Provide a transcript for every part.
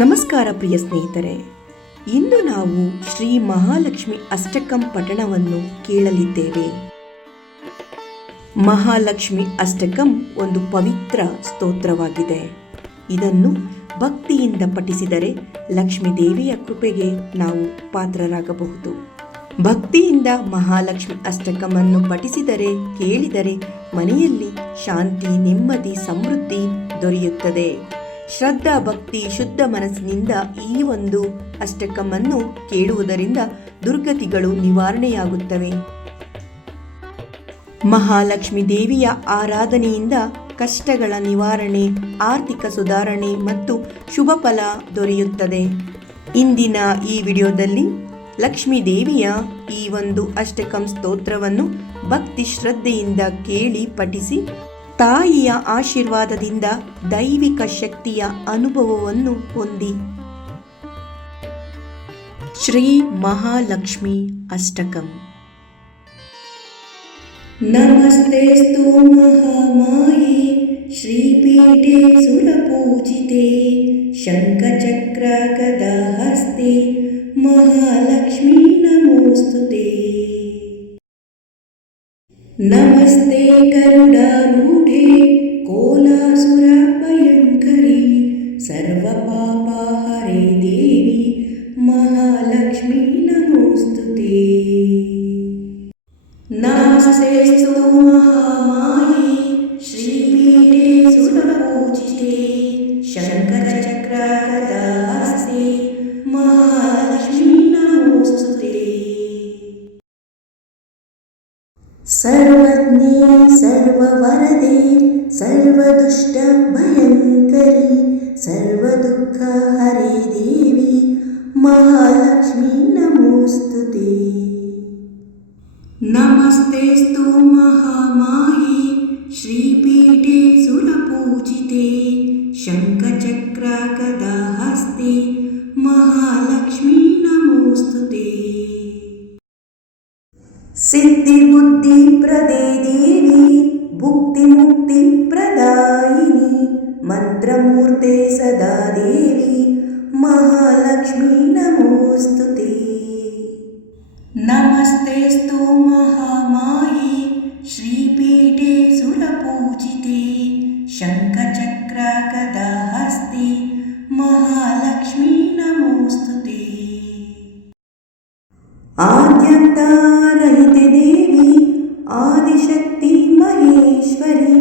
ನಮಸ್ಕಾರ ಪ್ರಿಯ ಸ್ನೇಹಿತರೆ, ಇಂದು ನಾವು ಶ್ರೀ ಮಹಾಲಕ್ಷ್ಮಿ ಅಷ್ಟಕಂ ಪಠಣವನ್ನು ಕೇಳಲಿದ್ದೇವೆ. ಮಹಾಲಕ್ಷ್ಮಿ ಅಷ್ಟಕಂ ಒಂದು ಪವಿತ್ರ ಸ್ತೋತ್ರವಾಗಿದೆ. ಇದನ್ನು ಭಕ್ತಿಯಿಂದ ಪಠಿಸಿದರೆ ಲಕ್ಷ್ಮೀ ದೇವಿಯ ಕೃಪೆಗೆ ನಾವು ಪಾತ್ರರಾಗಬಹುದು. ಭಕ್ತಿಯಿಂದ ಮಹಾಲಕ್ಷ್ಮಿ ಅಷ್ಟಕಮನ್ನು ಪಠಿಸಿದರೆ, ಕೇಳಿದರೆ ಮನೆಯಲ್ಲಿ ಶಾಂತಿ, ನೆಮ್ಮದಿ, ಸಮೃದ್ಧಿ ದೊರೆಯುತ್ತದೆ. ಶ್ರದ್ಧಾ, ಭಕ್ತಿ, ಶುದ್ಧ ಮನಸ್ಸಿನಿಂದ ಈ ಒಂದು ಅಷ್ಟಕಮನ್ನು ಕೇಳುವುದರಿಂದ ದುರ್ಗತಿಗಳು ನಿವಾರಣೆಯಾಗುತ್ತವೆ. ಮಹಾಲಕ್ಷ್ಮಿ ದೇವಿಯ ಆರಾಧನೆಯಿಂದ ಕಷ್ಟಗಳ ನಿವಾರಣೆ, ಆರ್ಥಿಕ ಸುಧಾರಣೆ ಮತ್ತು ಶುಭ ಫಲ ದೊರೆಯುತ್ತದೆ. ಇಂದಿನ ಈ ವಿಡಿಯೋದಲ್ಲಿ ಲಕ್ಷ್ಮೀ ದೇವಿಯ ಈ ಒಂದು ಅಷ್ಟಕಂ ಸ್ತೋತ್ರವನ್ನು ಭಕ್ತಿ ಶ್ರದ್ಧೆಯಿಂದ ಕೇಳಿ ಪಠಿಸಿ ತಾಯಿಯ ಆಶೀರ್ವಾದದಿಂದ ದೈವಿಕ ಶಕ್ತಿಯ ಅನುಭವವನ್ನು ಹೊಂದಿ. ಶ್ರೀ ಮಹಾಲಕ್ಷ್ಮಿ ಅಷ್ಟಕಂ. ನಮಸ್ತೆಸ್ತು ಮಹಾಮಾಯೆ ಶ್ರೀಪೀಠೆ ಸುರಪೂಜಿತೆ ಶಂಖಚಕ್ರ ಗದಾ ಹಸ್ತೆ ಮಹಾಲಕ್ಷ್ಮೀ ನಮೋಸ್ತುತೆ. ನಮಸ್ತೆ ಗರುಡಾರೂಢೆ ಕೋಲಾಸುರ ಭಯಂಕರಿ ಸರ್ವಪಾಪಹರೆ ದೇವಿ ಮಹಾಲಕ್ಷ್ಮೀ ನಮೋಸ್ತುತೆ. ನಮಸ್ತೆಸ್ತು ಮಹಾಮಾಯೆ ಶ್ರೀಪೀಠೆ ಸುರಪೂಜಿತೆ ಶಂಖಚಕ್ರ ಗದಾ ಹಸ್ತೆ ಮಹಾಲಕ್ಷ್ಮೀ ನಮೋಸ್ತುತೆ. ಸರ್ವಜ್ಞೆ ಸರ್ವವರದೆ ಸರ್ವದುಷ್ಟ ಭಯಂಕರಿ ಸರ್ವದುಃಖ ಹರೆ ದೇವಿ ಮಹಾಲಕ್ಷ್ಮೀ ನಮೋಸ್ತುತೆ. ನಮಸ್ತೆಸ್ತು ಮಹಾಮಾಯೆ ಶ್ರೀಪೀಠೆ ಸುರಪೂಜಿತೆ ಶಂಖಚಕ್ರ ಗದಾ ಹಸ್ತೆ ಮಹಾಲಕ್ಷ್ಮೀ ನಮೋಸ್ತುತೆ. ಸಿದ್ಧಿ ಬುದ್ಧಿ ಪ್ರದೇ ದೇವಿ ಭುಕ್ತಿ ಮುಕ್ತಿ ಪ್ರದಾಯಿನಿ ಮಂತ್ರಮೂರ್ತೆ ಸದಾ ದೇವಿ ಮಹಾಲಕ್ಷ್ಮೀ ನಮೋಸ್ತುತೆ. ನಮಸ್ತೆಸ್ತು ಮಹಾಮಾಯೆ ಶ್ರೀಪೀಠೆ ಸುರಪೂಜಿತೆ ಶಂಖಚಕ್ರ ಗದಾ ಹಸ್ತೆ ಮಹಾಲಕ್ಷ್ಮೀ ನಮೋಸ್ತುತೆ. ಆದ್ಯಂತರಹಿತೆ ದೇವಿ ಆದಿಶಕ್ತಿ ಮಹೇಶ್ವರಿ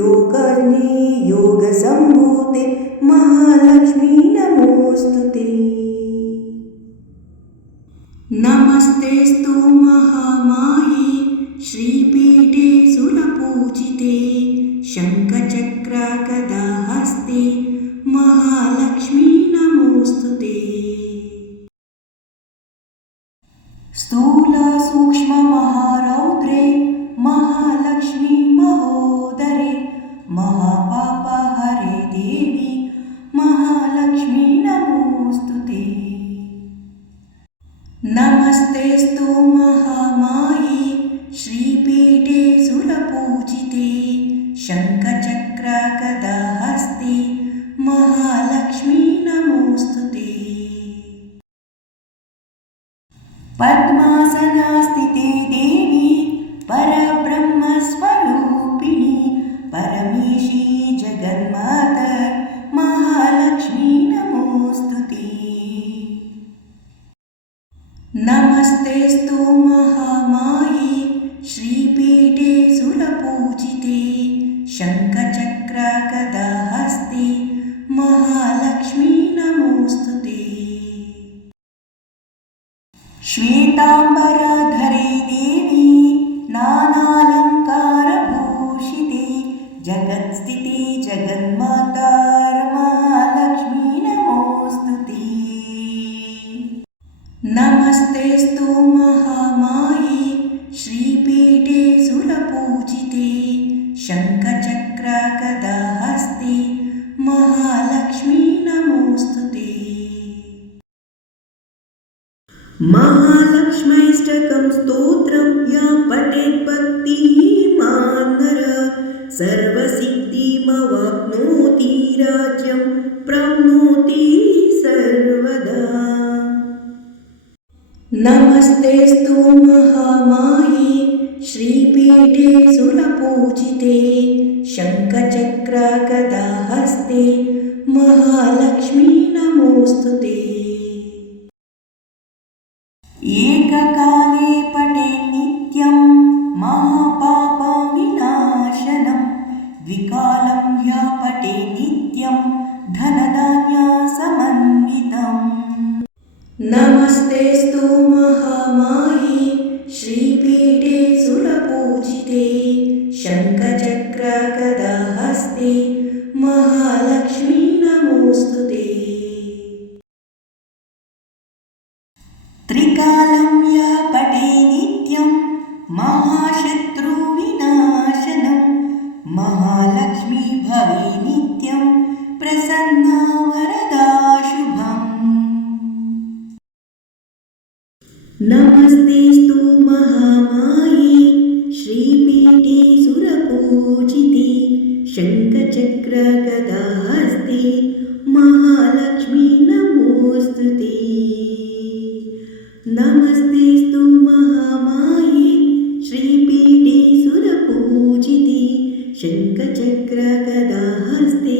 ಯೋಗರ್ಣಿ ಯೋಗ ಸಂಭೂತೆ ಮಹಾಲಕ್ಷ್ಮೀ ನಮೋಸ್ತುತೆ. ನಮಸ್ತೆಸ್ತು ಮಹಾಮಾಯೆ ಶ್ರೀಪೀಠೆ ಸುರಪೂಜಿತೆ ಶಂಖಚಕ್ರ ಗದಾ ಹಸ್ತೆ ಮಹಾಲಕ್ಷ್ಮೀ ನಮೋಸ್ತುತೆ. ಸ್ಥೂಲ ಸೂಕ್ಷ್ಮ ಮಹಾರೌದ್ರೆ ಮಹಾಲಕ್ಷ್ಮೀ ಮಹೋದರೆ ಮಹಾಪಾಪ ಹರೆ ದೇವಿ ಮಹಾಲಕ್ಷ್ಮೀ ನಮೋಸ್ತುತೆ. ನಮಸ್ತೆಸ್ತು ಮಹಾಮಾಯೆ ಶ್ರೀಪೀಠೆ ಸುರಪೂಜಿತೆ ಶಂಖಚಕ್ರ ಗದಾ ಹಸ್ತೆ ಮಹಾಲಕ್ಷ್ಮೀ ನಮೋಸ್ತುತೆ. ಪದ್ಮಾಸನ ಸ್ಥಿತೆ ದೇವಿ ಪರಬ್ರಹ್ಮ ಸ್ವರೂಪಿಣಿ ಪರಮೇಶಿ ಜಗನ್ಮಾತ ಮಹಾಲಕ್ಷ್ಮೀ ನಮೋಸ್ತುತೆ. ನಮಸ್ತೆಸ್ತು ಮಹಾಮಾಯೆ ಶ್ರೀಪೀಠೆ ಸುರಪೂಜಿತೆ ಶಂಖಚಕ್ರ ಗದಾ ಹಸ್ತೆ ಮಹಾಲಕ್ಷ್ಮೀ ನಮೋಸ್ತುತೆ. ಶ್ವೇತಾಂಬರಧರೆ ದೇವಿ ನಾನಾಲಂಕಾರ ಭೂಷಿತೆ ಜಗತ್ಸ್ಥಿತೆ ಜಗನ್ಮಾತಾರ್ ಮಹಾಲಕ್ಷ್ಮೀ ನಮೋಸ್ತುತೆ. ನಮಸ್ತೆಸ್ತು ಮಹಾಮಾಯೆ ಶ್ರೀಪೀಠೆ ಸುರಪೂಜಿತೆ ಶಂಖಚಕ್ರ ಗದಾ ಹಸ್ತೆ ಮಹಾಲಕ್ಷ್ಮೀ ನಮೋಸ್ತುತೆ. ಮಹಾಲಕ್ಷ್ಮೈಷ್ಟಕಂ ಸ್ತೋತ್ರಂ ಯಾ ಪಠೇತ್ ಭಕ್ತಿಮಾನ್ ನರಃ ಸರ್ವಸಿದ್ಧಿಮವಾಪ್ನೋತಿ ರಾಜ್ಯಂ ಪ್ರಾಪ್ನೋತಿ नमस्तेऽस्तु महामाये श्रीपीठे सुरपूजिते शङ्खचक्रगदाहस्ते महालक्ष्मी नमोऽस्तुते। एककाले पठे नित्यं महापापविनाशनं द्विकालं या पठे नित्यं धनधान्यसमन्वितम्। नमस्तेऽस्तु महामाये श्रीपीठे सुरपूजिते शङ्खचक्रगदाहस्ते महालक्ष्मी नमोऽस्तुते। त्रिकालं या पठे नित्यं महाशत्रुविनाशनं महालक्ष्मी भवे नित्यं प्रसन्ना वरदा शुभम्। नमस्तेऽस्तु महामाये श्रीपीठे सुरपूजिते शङ्खचक्रगदाहस्ते महालक्ष्मी नमोऽस्तुते। नमस्तेऽस्तु महामाये श्रीपीठे सुरपूजिते शङ्खचक्रगदाहस्ते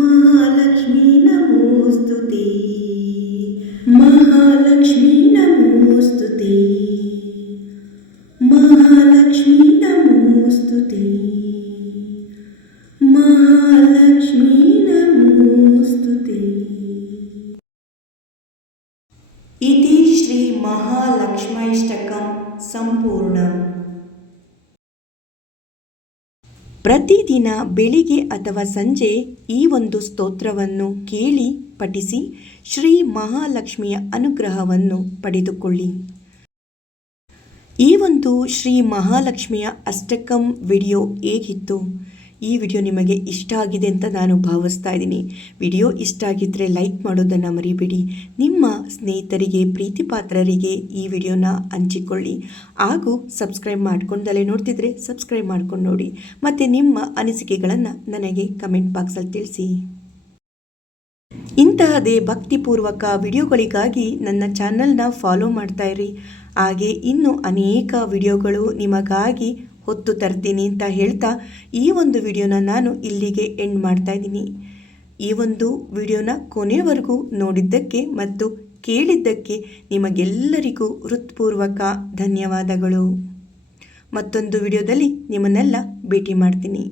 महालक्ष्मी नमोऽस्तुते। महालक्ष्मी नमोऽस्तुते। महालक्ष्मी नमोऽस्तुते। महालक्ष्मी नमोऽस्तुते। इति श्री महालक्ष्म्यष्टकं ಸಂಪೂರ್ಣಂ। ಪ್ರತಿದಿನ ಬೆಳಿಗ್ಗೆ ಅಥವಾ ಸಂಜೆ ಈ ಒಂದು ಸ್ತೋತ್ರವನ್ನು ಕೇಳಿ ಪಠಿಸಿ ಶ್ರೀ ಮಹಾಲಕ್ಷ್ಮಿಯ ಅನುಗ್ರಹವನ್ನು ಪಡೆದುಕೊಳ್ಳಿ. ಈ ಒಂದು ಶ್ರೀ ಮಹಾಲಕ್ಷ್ಮಿಯ ಅಷ್ಟಕಂ ವಿಡಿಯೋ ಹೇಗಿತ್ತು? ಈ ವಿಡಿಯೋ ನಿಮಗೆ ಇಷ್ಟ ಆಗಿದೆ ಅಂತ ನಾನು ಭಾವಿಸ್ತಾ ಇದ್ದೀನಿ. ವಿಡಿಯೋ ಇಷ್ಟ ಆಗಿದ್ದರೆ ಲೈಕ್ ಮಾಡೋದನ್ನು ಮರಿಬೇಡಿ. ನಿಮ್ಮ ಸ್ನೇಹಿತರಿಗೆ ಪ್ರೀತಿ ಪಾತ್ರರಿಗೆ ಈ ವಿಡಿಯೋನ ಹಂಚಿಕೊಳ್ಳಿ. ಹಾಗೂ ಸಬ್ಸ್ಕ್ರೈಬ್ ಮಾಡ್ಕೊಂಡಲ್ಲೇ ನೋಡ್ತಿದ್ರೆ ಸಬ್ಸ್ಕ್ರೈಬ್ ಮಾಡ್ಕೊಂಡು ನೋಡಿ. ಮತ್ತು ನಿಮ್ಮ ಅನಿಸಿಕೆಗಳನ್ನು ನನಗೆ ಕಮೆಂಟ್ ಬಾಕ್ಸಲ್ಲಿ ತಿಳಿಸಿ. ಇಂತಹದೇ ಭಕ್ತಿಪೂರ್ವಕ ವಿಡಿಯೋಗಳಿಗಾಗಿ ನನ್ನ ಚಾನಲ್ನ ಫಾಲೋ ಮಾಡ್ತಾಯಿರಿ. ಹಾಗೆ ಇನ್ನೂ ಅನೇಕ ವಿಡಿಯೋಗಳು ನಿಮಗಾಗಿ ಹೊತ್ತು ತರ್ತೀನಿ ಅಂತ ಹೇಳ್ತಾ ಈ ಒಂದು ವಿಡಿಯೋನ ನಾನು ಇಲ್ಲಿಗೆ ಎಂಡ್ ಮಾಡ್ತಾ ಇದ್ದೀನಿ. ಈ ಒಂದು ವಿಡಿಯೋನ ಕೊನೆಯವರೆಗೂ ನೋಡಿದ್ದಕ್ಕೆ ಮತ್ತು ಕೇಳಿದ್ದಕ್ಕೆ ನಿಮಗೆಲ್ಲರಿಗೂ ಹೃತ್ಪೂರ್ವಕ ಧನ್ಯವಾದಗಳು. ಮತ್ತೊಂದು ವಿಡಿಯೋದಲ್ಲಿ ನಿಮ್ಮನ್ನೆಲ್ಲ ಭೇಟಿ ಮಾಡ್ತೀನಿ.